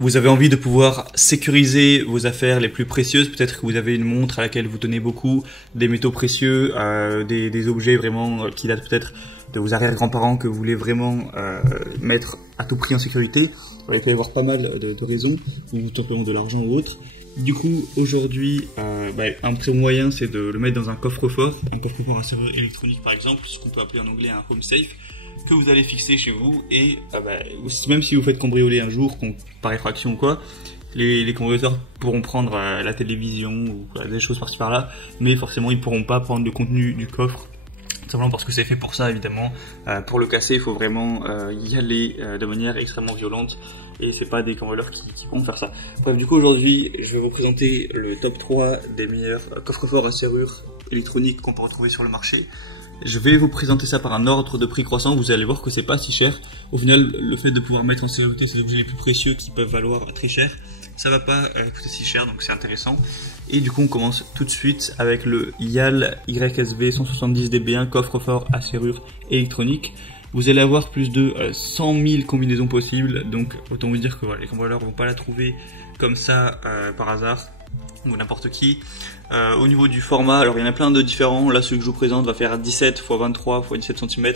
Vous avez envie de pouvoir sécuriser vos affaires les plus précieuses. Peut-être que vous avez une montre à laquelle vous tenez beaucoup, des métaux précieux, des objets vraiment qui datent peut-être de vos arrière-grands-parents que vous voulez vraiment mettre à tout prix en sécurité. Il peut y avoir pas mal de raisons, ou tout simplement de l'argent ou autre. Du coup, aujourd'hui, un très bon moyen, c'est de le mettre dans un coffre-fort à serrure électronique par exemple, ce qu'on peut appeler en anglais un home safe, que vous allez fixer chez vous, et même si vous faites cambrioler un jour, par effraction ou quoi, les cambrioleurs pourront prendre la télévision ou des choses par-ci par-là, mais forcément ils pourront pas prendre le contenu du coffre, simplement parce que c'est fait pour ça évidemment. Pour le casser, il faut vraiment y aller de manière extrêmement violente, et c'est pas des cambrioleurs qui vont faire ça. Bref, du coup aujourd'hui je vais vous présenter le top 3 des meilleurs coffres-forts à serrure électronique qu'on peut retrouver sur le marché. Je vais vous présenter ça par un ordre de prix croissant. Vous allez voir que c'est pas si cher. Au final, le fait de pouvoir mettre en sécurité ces objets les plus précieux qui peuvent valoir très cher, ça va pas coûter si cher, donc c'est intéressant. Et du coup, on commence tout de suite avec le YAL YSV 170 DB1 coffre-fort à serrure électronique. Vous allez avoir plus de 100 000 combinaisons possibles, donc autant vous dire que voilà, les cambrioleurs vont pas la trouver comme ça par hasard, ou n'importe qui. Au niveau du format, alors il y en a plein de différents. Là, celui que je vous présente va faire 17 x 23 x 17 cm.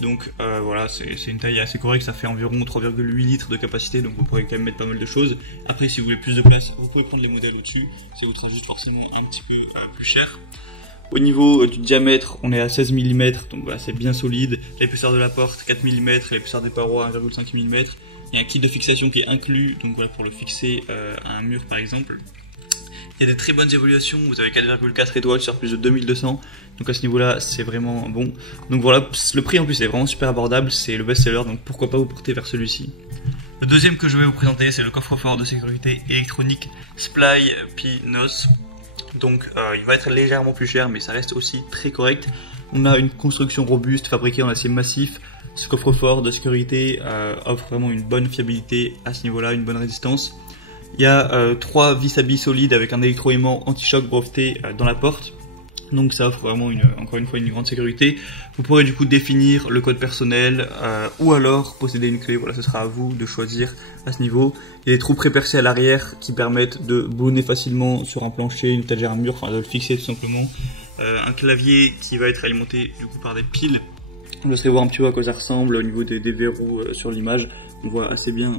Donc voilà, c'est une taille assez correcte. Ça fait environ 3,8 litres de capacité, donc vous pourrez quand même mettre pas mal de choses. Après, si vous voulez plus de place, vous pouvez prendre les modèles au-dessus. Ça vous sera juste forcément un petit peu plus cher. Au niveau du diamètre, on est à 16 mm, donc voilà, c'est bien solide. L'épaisseur de la porte, 4 mm, l'épaisseur des parois, 1,5 mm. Il y a un kit de fixation qui est inclus, donc voilà, pour le fixer à un mur par exemple. Il y a des très bonnes évaluations, vous avez 4,4 étoiles sur plus de 2200, donc à ce niveau-là, c'est vraiment bon. Donc voilà, le prix en plus est vraiment super abordable, c'est le best-seller, donc pourquoi pas vous porter vers celui-ci. Le deuxième que je vais vous présenter, c'est le coffre-fort de sécurité électronique Sply P-NOS. Donc il va être légèrement plus cher, mais ça reste aussi très correct. On a une construction robuste, fabriquée en acier massif. Ce coffre-fort de sécurité offre vraiment une bonne fiabilité à ce niveau-là, une bonne résistance. Il y a 3 vis à billes solides avec un électroaimant anti-choc breveté dans la porte. Donc ça offre vraiment encore une fois une grande sécurité. Vous pourrez du coup définir le code personnel ou alors posséder une clé. Voilà, ce sera à vous de choisir à ce niveau. Il y a des trous pré-percés à l'arrière qui permettent de boulonner facilement sur un plancher, une étagère, un mur, enfin de le fixer tout simplement. Un clavier qui va être alimenté du coup par des piles. On laisserait voir un petit peu à quoi ça ressemble au niveau des verrous sur l'image. On voit assez bien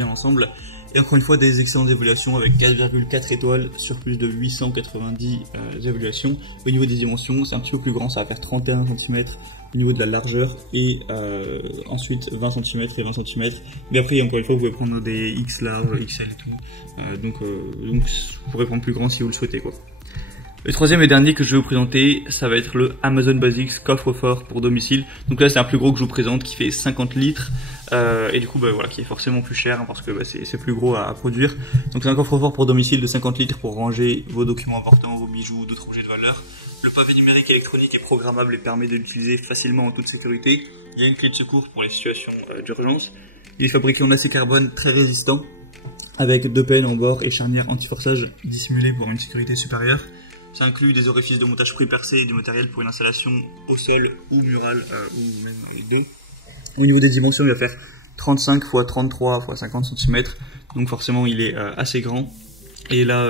l'ensemble. Et encore une fois, des excellentes évaluations avec 4,4 étoiles sur plus de 890 évaluations. Au niveau des dimensions, c'est un petit peu plus grand, ça va faire 31 cm au niveau de la largeur et ensuite 20 cm et 20 cm. Mais après, encore une fois, vous pouvez prendre des X large, XL et tout. Donc vous pourrez prendre plus grand si vous le souhaitez, quoi. Le troisième et dernier que je vais vous présenter, ça va être le Amazon Basics coffre-fort pour domicile. Donc là, c'est un plus gros que je vous présente qui fait 50 litres. Et du coup, voilà, qui est forcément plus cher hein, parce que c'est plus gros à produire. Donc c'est un coffre-fort pour domicile de 50 litres pour ranger vos documents importants, vos bijoux, d'autres objets de valeur. Le pavé numérique électronique est programmable et permet de l'utiliser facilement en toute sécurité. Il y a une clé de secours pour les situations d'urgence. Il est fabriqué en acier carbone très résistant, avec 2 pennes en bord et charnière anti-forçage dissimulée pour une sécurité supérieure. Ça inclut des orifices de montage pré-percés et du matériel pour une installation au sol ou murale ou même les deux. Au niveau des dimensions, il va faire 35 x 33 x 50 cm, donc forcément il est assez grand. Et là,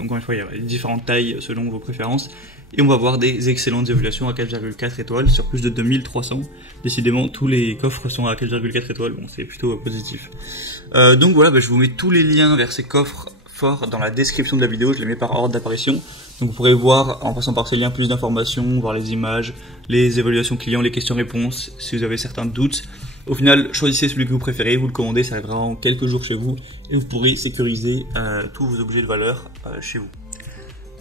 encore une fois, il y a différentes tailles selon vos préférences. Et on va voir des excellentes évaluations à 4,4 étoiles sur plus de 2300. Décidément, tous les coffres sont à 4,4 étoiles, bon c'est plutôt positif. Donc voilà, je vous mets tous les liens vers ces coffres forts dans la description de la vidéo, je les mets par ordre d'apparition. Donc vous pourrez voir, en passant par ces liens, plus d'informations, voir les images, les évaluations clients, les questions-réponses, si vous avez certains doutes. Au final, choisissez celui que vous préférez, vous le commandez, ça arrivera en quelques jours chez vous, et vous pourrez sécuriser tous vos objets de valeur chez vous.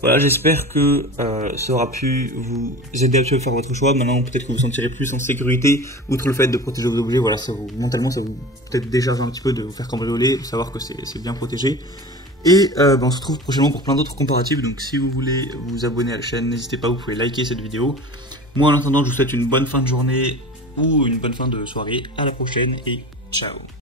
Voilà, j'espère que ça aura pu vous aider à faire votre choix. Maintenant, peut-être que vous vous sentirez plus en sécurité, outre le fait de protéger vos objets. Voilà, mentalement, ça vous peut-être décharge un petit peu de vous faire cambrioler, de savoir que c'est bien protégé. Et on se retrouve prochainement pour plein d'autres comparatifs, donc si vous voulez vous abonner à la chaîne, n'hésitez pas, vous pouvez liker cette vidéo. Moi en attendant, je vous souhaite une bonne fin de journée ou une bonne fin de soirée, à la prochaine et ciao.